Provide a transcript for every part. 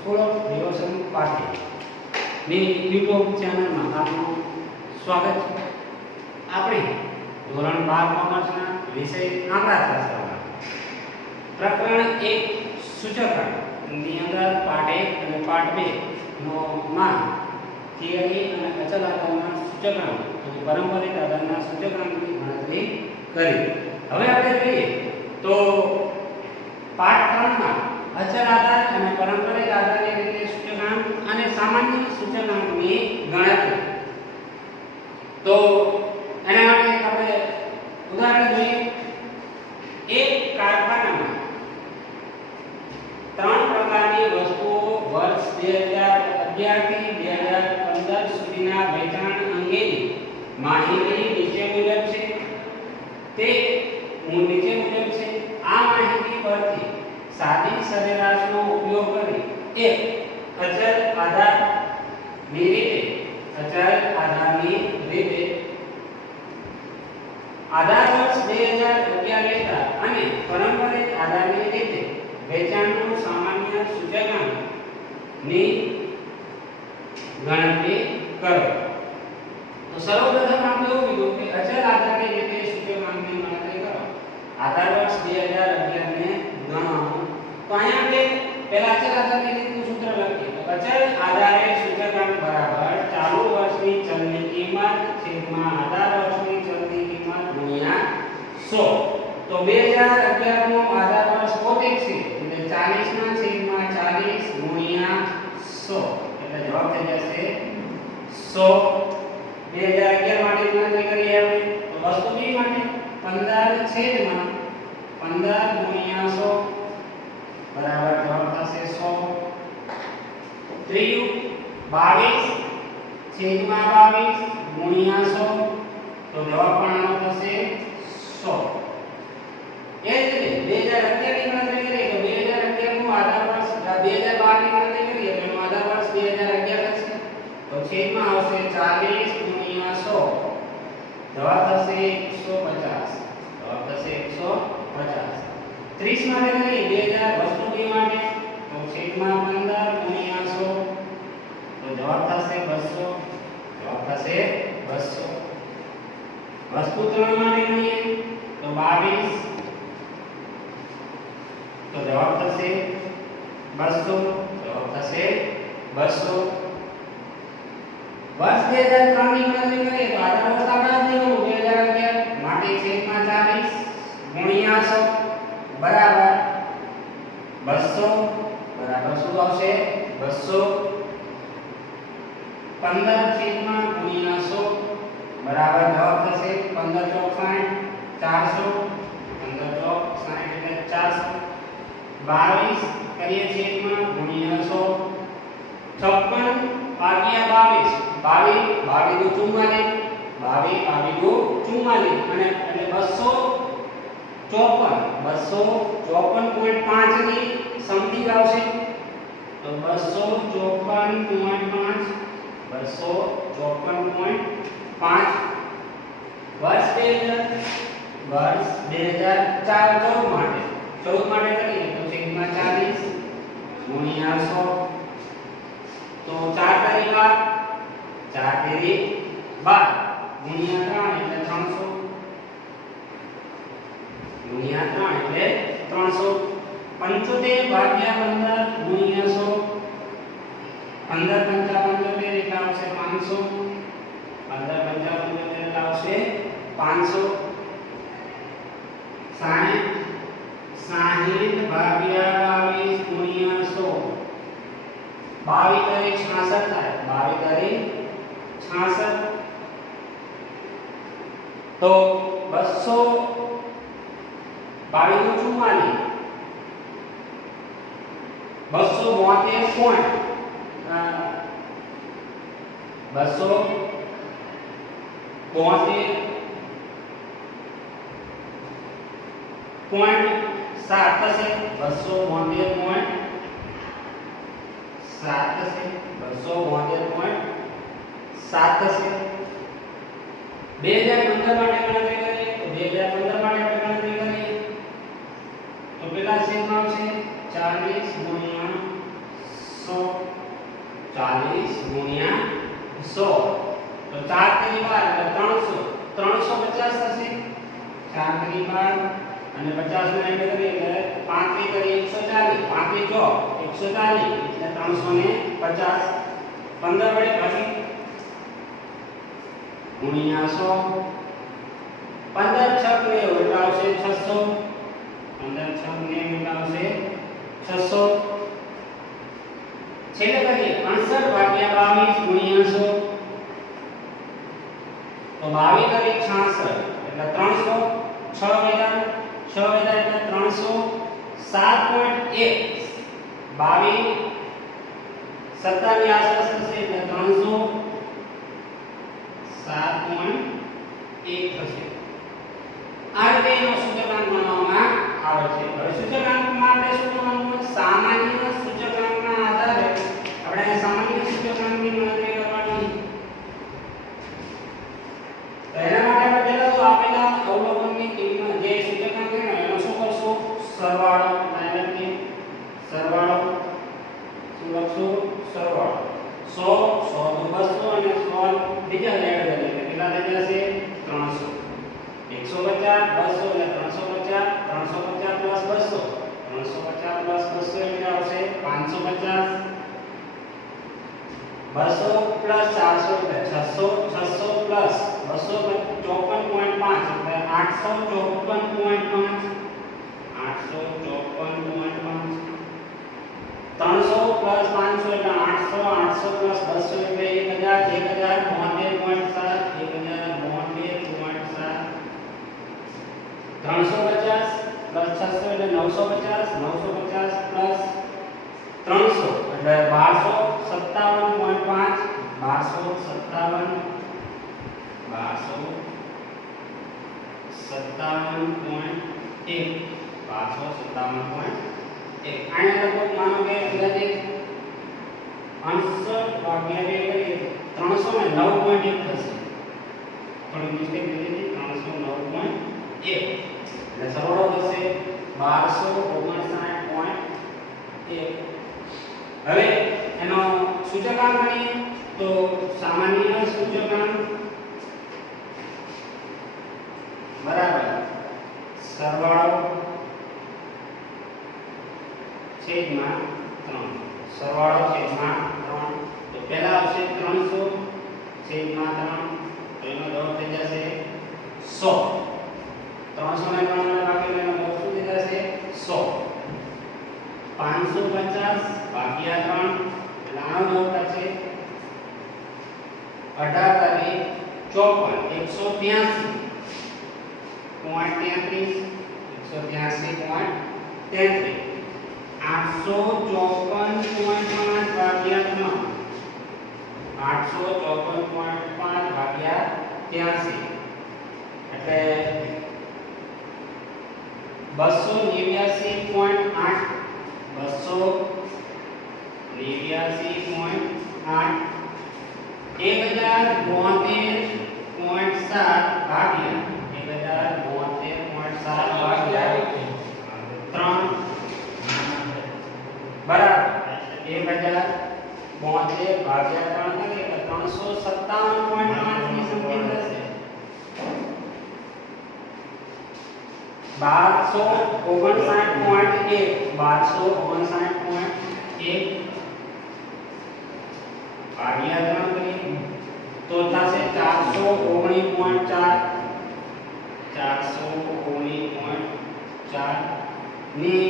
School of devotion party ની YouTube ચેનલમાં આપનું સ્વાગત છે. આપણે ધોરણ 12 કોમર્સના વિષય આંકડાશાસ્ત્રમાં પ્રકરણ 1 સૂચકાંક ની અંદર પાઠ 1 અને પાઠ 2 નો માં થિયરી અને અચલ આધારના સૂચકાંક અને પરંપરિત આધારના સૂચકાંકની ગણતરી કરી. હવે આપણે જોઈએ તો પાઠ 3 માં અચલ આધાર અને પરંપરિત આધારની રીતે સૂચકાંક અને સામાન્ય સૂચકાંકની ગણતરી. તો એના માટે આપણે ઉદાહરણ જોઈએ. એક કારખાનામાં 3 પ્રકારની વસ્તુઓ વર્ષ 2011 થી 2015 સુધીના વેચાણ અંગેની માહિતી નીચે મુજબ છે. તે નીચે મુજબ છે. આ માહિતી પરથી સાદી સરેરાશનો ઉપયોગ કરી એક અચલ આધારની રીતે આધાર વર્ષ 2011 લેતા અને પરંપરિત આધારની રીતે વેચાણનું સામાન્ય સૂચકાંકની ગણતરી કરો. તો સર્વપ્રથમ આપણે એવું કીધું કે અચલ આધારની રીતે સૂચકાંકની ગણતરી કરો. આધાર વર્ષ 2011 ને ગણવાનું. તો અહીંયા આપણે પહેલા અચલ આધારની રીતનું સૂત્ર લખીએ. તો અચલ આધારે સૂચકાંક બરાબર ચાલુ વર્ષની ચલની કિંમત છેદમાં આધાર વર્ષની ચલની કિંમત ગુણ્યા 100. તો 2011 નો આધાર વર્ષ પોતે છે એટલે 40 ના છેદમાં 40 ગુણ્યા 100 એટલે જવાબ થઈ જશે 100. 2011 માટે ગણતરી કરીએ આપણે. તો વસ્તુ બી માટે 15 છેદમાં 15 ગુણ્યા 100 બરાબર જવાબ થશે 100. ત્રીજું 22 છેદમાં 22 ગુણ્યા 100 તો જવાબ પણ આનો થશે 100. એ જ રીતે 2011 ની ગણતરી કરીએ તો 2011 નું આધાર વર્ષ 2012 ની ગણતરી કરીએ તો એનું આધાર વર્ષ 2011 થશે. તો છેદમાં આવશે 40 ગુણ્યા 100 જવાબ થશે 150. જવાબ થશે 150. 30 માટે કરીએ 2000 વસ્તુ બી માટે તો છેદમાં 15 ગુણ્યા 100 તો જવાબ થશે 200. જવાબ થશે 200. વસ્તુ 3 માટે કરીએ તો 22 તો જવાબ થશે 200. જવાબ થશે 200. વર્ષ 2003 ની ગણતરી કરીએ તો આધાર વર્ષ આપણા જ લેવાનું 2011 માટે છેદમાં 40 ગુણ્યા 100 બરાબર 200 બરાબર શું આવશે 200. 15 છેદમાં ગુણ્યા 100 બરાબર જવાબ થશે 15 ચોક 60 400 15 ચોક 60 એટલે 400. 22 કરીએ છેદમાં ગુણ્યા 100 56 ભાગ્યા 22 22 દુ 44 અને એટલે 254.5 ની સમથિંગ આવશે. તો 254.5 વર્ષ 2014 માટે કરીએ તો છેદમાં 40 ગુણ્યા 100 તો 4 તારીખ 12 ગુણ્યા 3 એટલે 300 ગુણ્યા 3 એટલે 300. 75 ભાગ્યા 15 ગુણ્યા 100 15 55 એટલે આવશે 500 15 55 એટલે આવશે 500. 60 ભાગ્યા 22 ગુણ્યા 100 22 તારીખ 66 થાય 22 તારીખ 66 તો 200 22 272.7 થશે. 272.7 થશે. 272.7 થશે. 2015 માટે ગણતરી કરીએ તો 2015 માટે ગણતરી કરીએ તો પેલા છેદમાં આવશે 40 ગુણ્યા 100 40 ગુણ્યા 100 તો 4 તેરી 12 એટલે 300 350 થશે 4 તેરી 12 અને 50 ને એડ કરીએ એટલે 5 તેરી 140 5 જો 140 એટલે 350 15 વડે ભાગી ગુણ્યા 100 15 છક ને એટલે આવશે 600 15 છક ને એટલે આવશે 600 છેલ્લે કરીએ 68 ભાગ્યા 22 ગુણ્યા 100 તો 22 કરી 66 એટલે 300 6 વેદા એટલે 300 7.1 22 સત્તા ની આસપાસ થશે એટલે 300 7.1 થશે આ રીતે એનો સૂચકાંક ગણવામાં આવે છે હવે સૂચકાંકમાં આપણે શું કરવાનું સામાન્ય સૂચકાંકના આધારે આપણે સામાન્ય સૂચકાંકની ગણતરી કરવાની તો એના માટે આપણે પહેલા તો આપેલા અવલોકનની કિંમત જે સૂચકાંક છે એનો શું કરશું સરવાળો ડાયરેક્ટલી સરવાળો શું લખશું સરવાળો 100 100 તો 200 અને 100 બીજા એડ કરીએ કેટલા થઈ જશે 300 150 200 એટલે 350 350 + 200 350 + 200 એટલે આવશે 550 200 + 400 એટલે 600 600 + 254.5 એટલે 854.5 854.5 300 + 500 એટલે 800 800 + 200 એટલે 1000 1072.7 1072.7 350 + 600 એટલે 950 950 + 300 એટલે 1257.5 1257 આને લગભગ માનો કે અંદાજે 68 ભાગ્યા 2 કરીએ 309.1 થશે થોડી મિસ્ટેક થઈ ગઈ 309.1 એટલે સરવાળો થશે 1259.1 હવે એનો સૂચકાંક ગણીએ તો સામાન્ય સૂચકાંક બરાબર સરવાળો છેદમાં 3 સરવાળો છેદમાં 3 તો પહેલા આવશે 300 છેદમાં 3 તો એનો જવાબ થઈ જશે 100 300 ને 3 વડે ભાગીને એનો જવાબ શું થઈ જશે 100 550 ભાગ્યા 3 એટલે આનો જવાબ થશે 18 54 183.33 183.33 854.5 ભાગ્યા 3 854.5 ભાગ્યા 83 એટલે 289.8 289.8 1072.7 ભાગ્યા 1072.7 ભાગ્યા 3 બરાબર 1072 ભાગ્યા 3 કરીએ તો 357.5 ની સમથિંગ થશે 1259.1 ભાગ્યા 3 કરીએ તો થશે 419.4 419.4 ની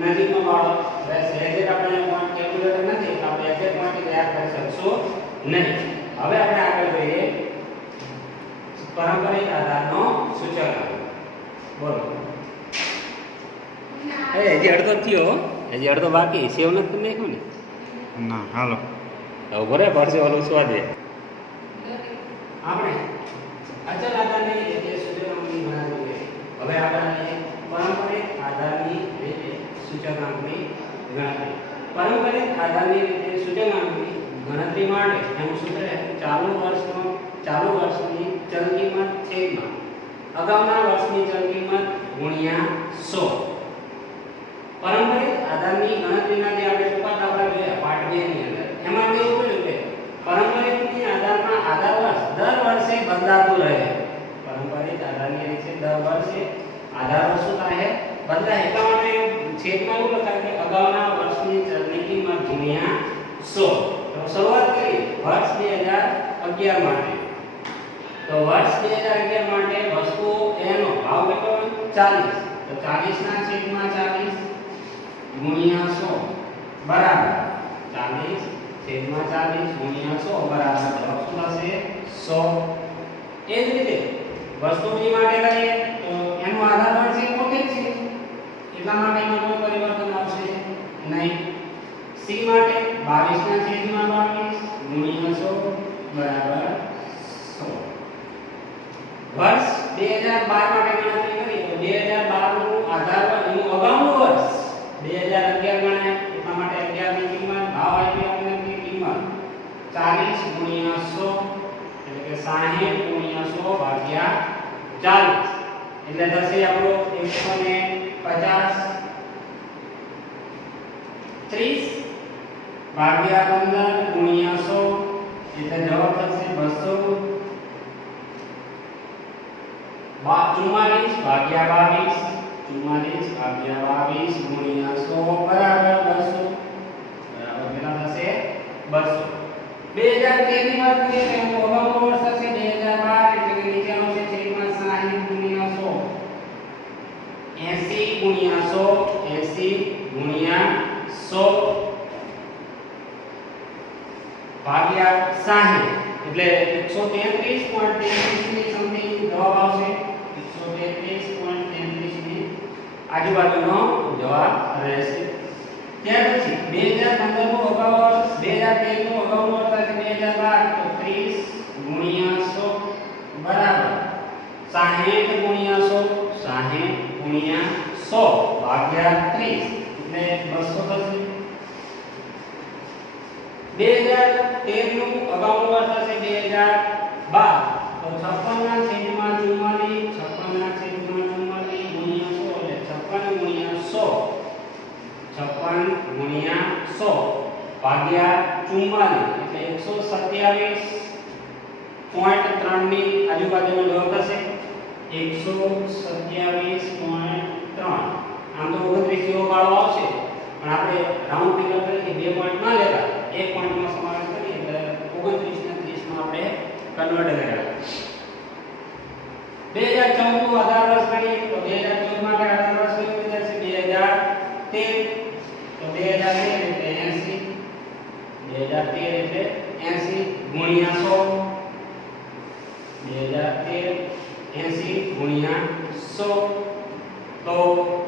નજીકનો વાળો રહેશે એટલે આપણે પોઈન્ટ કેલ્ક્યુલેટર નથી એટલે આપણે એક્ઝેક્ટ પોઈન્ટ યાદ કરી શકશું નહીં હવે આપણે આગળ જોઈએ પારંપરિક આધારનો સૂચકાંક બોલો હજી અડધો થયો હજી અડધો બાકી સેવ નથી નાખ્યું ને ના હાલો હવે ભરે પડશે ઓલું સ્વાદે આપણે અચલ આધારની રીતે સૂચકાંકની ગણતરી હવે આપણે પારંપરિક આધારની રીતે સૂચકાંકની ગણતરી પારંપરિક આધારની રીતે સૂચકાંકની ગણતરી માટે એનું સૂત્ર ચાલુ વર્ષની ચલ કિંમત છેદમાં અગાઉના વર્ષની ચલ કિંમત ગુણ્યા 100 પારંપરિક આધારની ગણતરીના જે આપણે ટૂંકા દાખલા જોયા પાઠ 2 ની અંદર એમાં કેવું 100. તો શરૂઆત કરી વર્ષ 2011 માટે. તો વર્ષ 2011 માટે વસ્તુ એનો ભાવ કેટલો 40. તો 40 ના છેદમાં 40 ગુણ્યા 100 બરાબર 40 છેદમાં 40 ગુણ્યા 100 બરાબર જવાબ શું થશે 100. એ જ રીતે વસ્તુ બી માટે કરીએ તો એનો આધાર પણ છે પોતે જ છે એટલા માટે એમાં કોઈ પરિવર્તન આવશે નહીં. સી માટે 22 ના છેદમાં 22 ગુણ્યા 100 બરાબર 100. વર્ષ 2012 માટે ગણતરી કરી તો 2012 નું આધાર એનું અગાઉનું વર્ષ 2011 ગણાય એટલા માટે 11 ની કિંમત ભાવ આપી આપણને કિંમત 40 ગુણ્યા 100 એટલે કે 60 ગુણ્યા 100 ભાગ્યા 40 એટલે થશે આપણો 150 30 ભાગ્યા 15 ગુણ્યા 100 એટલે જવાબ થશે 200. 44 ભાગ્યા 22 44 ભાગ્યા 22 ગુણ્યા 100 બરાબર 200 બરાબર કેટલા થશે 200. 2013 ની વાત કરીએ તો એનો અગાઉનો વર્ષ થશે 2012 એટલે કે નીચેનો છે છેદમાં 60 ગુણ્યા 100 80 ગુણ્યા 100 80 ગુણ્યા 100 ભાગ્યા 60 એટલે 133.33 ની સમથિંગ જવાબ આવશે 133.33 ની આજુબાજુનો જવાબ રહેશે. ત્યાર પછી 2015 નું અગાઉ વર્ષ 2013 નું અગાઉનું વર્ષ છે 2012 તો 30 ગુણ્યા 100 બરાબર 60 ગુણ્યા 100 60 ગુણ્યા 100 ભાગ્યા 30 એટલે 200 થશે. 2013 નું અગાઉનું વર્ષ છે 2012 તો 56 ના છેદમાં 44 56 ના છેદમાં 44 ગુણ્યા 100 એટલે 56 ગુણ્યા 100 56 ગુણ્યા 100 ભાગ્યા 44 એટલે 127.3 ની આજુબાજુનો જવાબ થશે 127.3. આમ તો 29 જેવો ગાળો આવશે પણ આપણે રાઉન્ડ ફિગર તરીકે 2 પોઈન્ટ ના લેતા 1 પોઈન્ટનો સમાવેશ કરીએ એટલે 29 ને 30 માં આપણે કન્વર્ટ કર્યા. 2014 નું આધાર વર્ષ ગણીએ તો 2014 માટે આધાર વર્ષ કયું થશે 2013 તો 2013 એટલે 80 2013 એટલે 80 ગુણ્યા 100 2013 80 ગુણ્યા 100 તો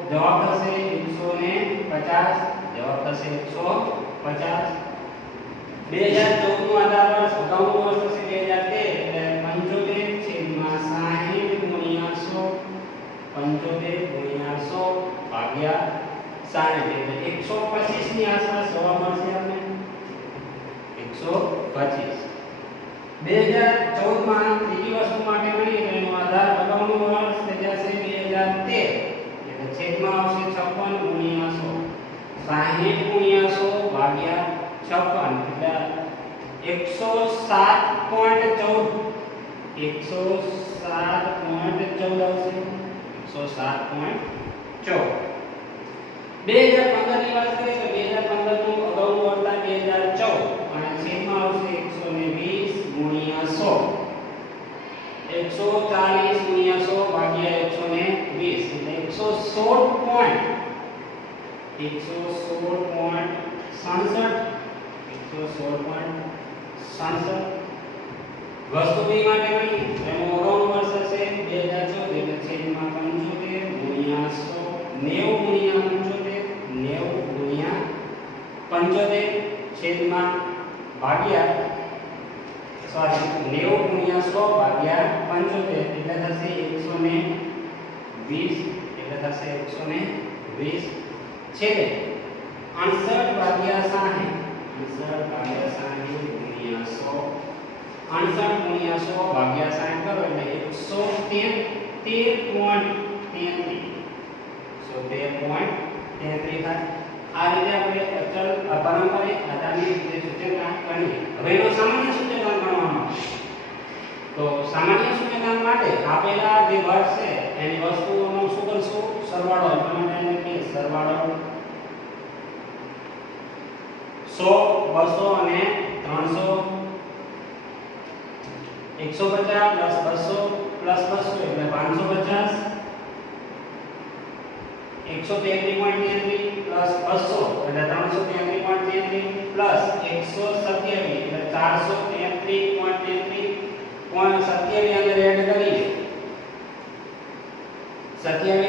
જવાબ થશે 150 જવાબ થશે 150. 2014 નું આધાર વર્ષ અગાઉનું વર્ષ થશે 2013 એટલે 75 છેદમાં 60 ગુણ્યા 100 75 ગુણ્યા 100 ભાગ્યા 60 એટલે 125 ની આસપાસ જવાબ મળશે આપણે 125. 2014 માં ત્રીજી વસ્તુ માટે ગણીએ તો એનો આધાર અગાઉનું વર્ષ થઈ જશે 2013 એટલે છેદમાં આવશે 56 ગુણ્યા 100 60 ગુણ્યા 100 ભાગ્યા 56 એટલે 107.14 107.14 આવશે 107.14. 2015 ની વાત કરીએ તો 2015 નું અગાઉનું વર્ષ 2014 અને છેદમાં આવશે 120 ગુણ્યા 100 140 ગુણ્યા 100 ભાગ્યા 120 એટલે 116.67 વસ્તુ બી માટે ગણી એનો અગાઉનું વર્ષ હશે 2014 એટલે છેદમાં 75 ગુણ્યા 100 90 ગુણ્યા 75 છેદમાં ભાગ્યા 90 ગુણ્યા 100 ભાગ્યા 75 એટલે થશે 120 એટલે થશે 120 છેદે 68 ભાગ્યા 60 68 ભાગ્યા 60 ગુણ્યા 100 68 ગુણ્યા 100 ભાગ્યા 60 કરો એટલે 113.33 થાય. આ રીતે આપણે અચળ પારંપરિક આધારની રીતે સૂચકાંક ગણીએ. હવે એનો સામાન્ય સૂચકાંક ગણવામાં તો સામાન્ય સૂચકાંક માટે આપેલા જે વર્ષ છે એની વસ્તુઓનો શું કરશું સરવાળો એટલે માટે એને કે સરવાળો 100 200 અને 300 150 + 200 + 200 એટલે 550 133.33 + 200 એટલે 333.33 પ્લસ 127 એટલે 433.33 27 અંદર એડ કરીએ 27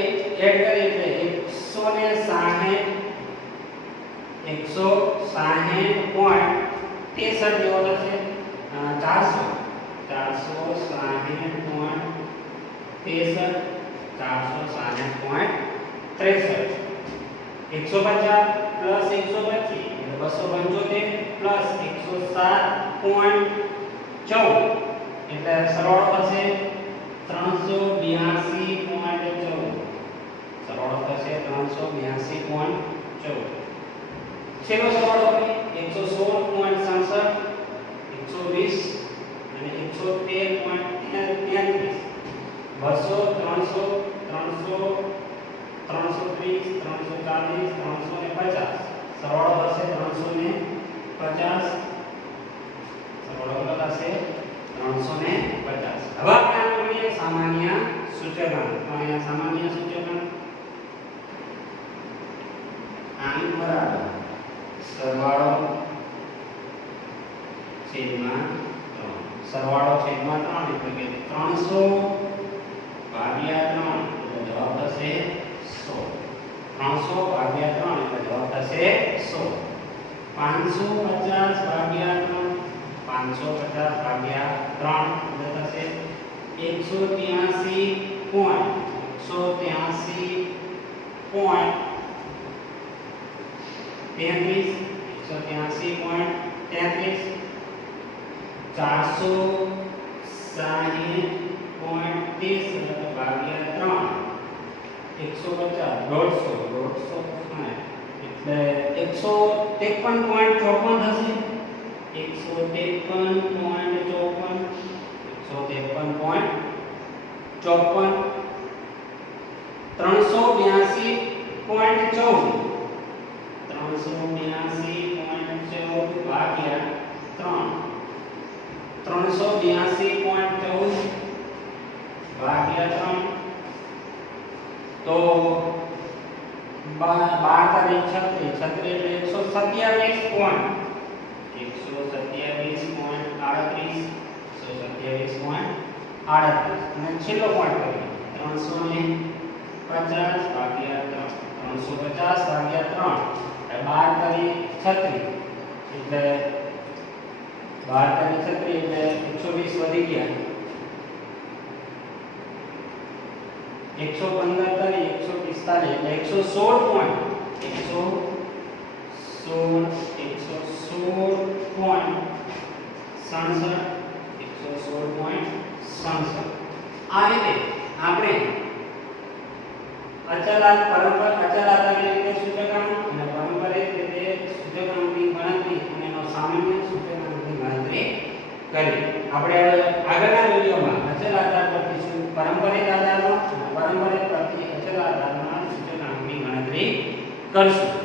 એડ કરીએ એટલે 160.63 જેવો થશે 460.63 150 + 125 એટલે 275 પ્લસ 107.14 એટલે સરવાળો થશે 382.14 સરવાળો થશે 382.14 છેલ્લો સરવાળો કરીએ 116.67 120 અને 113.33 200 300 300 330 340 350 સરવાળો થશે 350 સરવાળો થશે 350 હવે આપણે આને સામાન્ય સૂચકાંક તો અહીંયા સામાન્ય સૂચકાંક આમ બરાબર સરવાળો છેદમાં 3 સરવાળો છેદમાં 3 એટલે કે 300 ભાગ્યા 3 એટલે જવાબ થશે 100 300 ભાગ્યા 3 એટલે જવાબ થશે 100 550 ભાગ્યા 3 550 ભાગ્યા 3 એટલે થશે 183.33 460.30 એટલે ભાગ્યા 3 150 150 એટલે 153.54 થશે 153.54 382.14 ભાગ્યા 3 382.14 ભાગ્યા 3 તો 12 તારીખ 36 એટલે 127.38 અને છેલ્લો પોઈન્ટ કરીએ 350 ભાગ્યા 3 350 ભાગ્યા 3 12 તારીખ 36 એટલે 120 વધી ગયા 115 તારીખ 145 એટલે 116.67 આ રીતે આપણે અચલાત આધારિત રીતે સૂચકાંક અને પરંપરાગત રીતે સૂચકાંકની ગણતરી અને એનો સામાન્ય સૂચકાંકની ગણતરી કરી. આપણે આગળના વિડિયોમાં અચલ આધાર પરથી પરંપરાગત આધારનો અને પરંપરાગત પરથી અચલ આધારના સૂચકાંકની ગણતરી કરશું.